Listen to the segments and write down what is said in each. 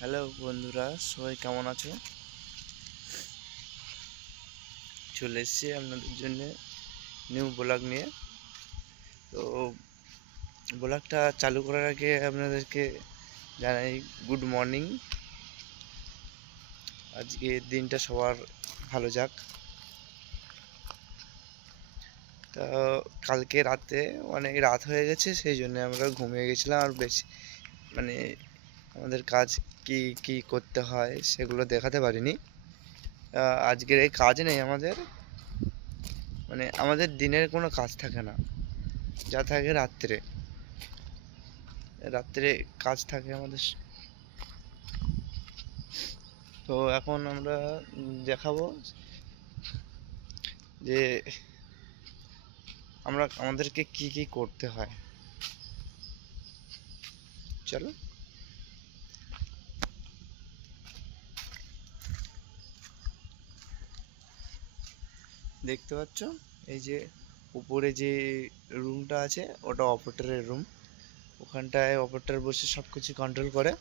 Hello বন্ধুরা, সবাই কেমন আছো? চলে এসেছি আপনাদের জন্য নিউ ব্লগ নিয়ে। তো ব্লগটা চালু করার আগে আপনাদেরকে জানাই গুড মর্নিং। আজকে দিনটা সবার ভালো যাক। তা কালকে রাতে অনেক রাত হয়ে গেছে, সেই জন্য আমরা ঘুমিয়ে গেছিলাম। আর বেশি মানে আমাদের কাজ কি কি করতে হয় সেগুলো দেখাতে পারিনি। আজকের এই কাজ নেই আমাদের, আমাদের দিনের কোনো কাজ থাকে না, যা থাকে রাত্রে। রাত্রে কাজ থাকে আমাদের। তো এখন আমরা দেখাবো যে আমাদেরকে কি কি করতে হয়। চলো। দেখতে পাচ্ছ এই যে উপরে যে রুমটা আছে, ওটা অপারেটরের রুম। ওখানটায় অপারেটর বসে সব কিছু কন্ট্রোল করে।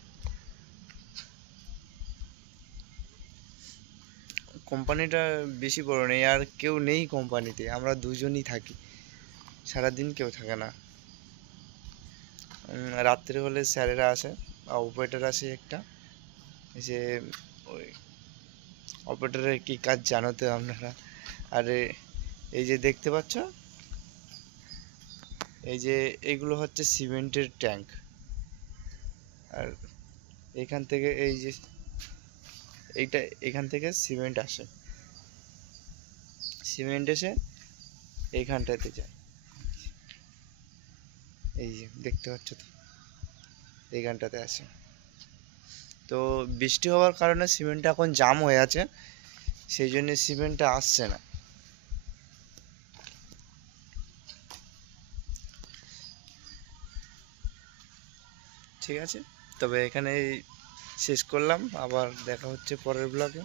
কোম্পানিটা বেশি বড় নেই, আর কেউ নেই কোম্পানিতে, আমরা দুজনই থাকি, সারাদিন কেউ থাকে না। রাত্রে হলে স্যারেরা আসে, অপারেটর আসে একটা, যে ওই অপারেটরের কী কাজ জানো তো আপনারা। আরে এই যে দেখতে পাচ্ছ, এই যে এইগুলো হচ্ছে সিমেন্টের ট্যাঙ্ক। আর এখান থেকে এই যে এখান থেকে সিমেন্ট আসে, সিমেন্ট এসে এইখানটাতে যায়। এই যে দেখতে পাচ্ছ তো, এইখানটাতে আসে। তো বৃষ্টি হওয়ার কারণে সিমেন্টটা এখন জাম হয়ে আছে, সেই জন্য সিমেন্টটা আসছে না। ঠিক আছে, তবে এখানে শেষ করলাম, আবার দেখা হচ্ছে পরের ব্লগে।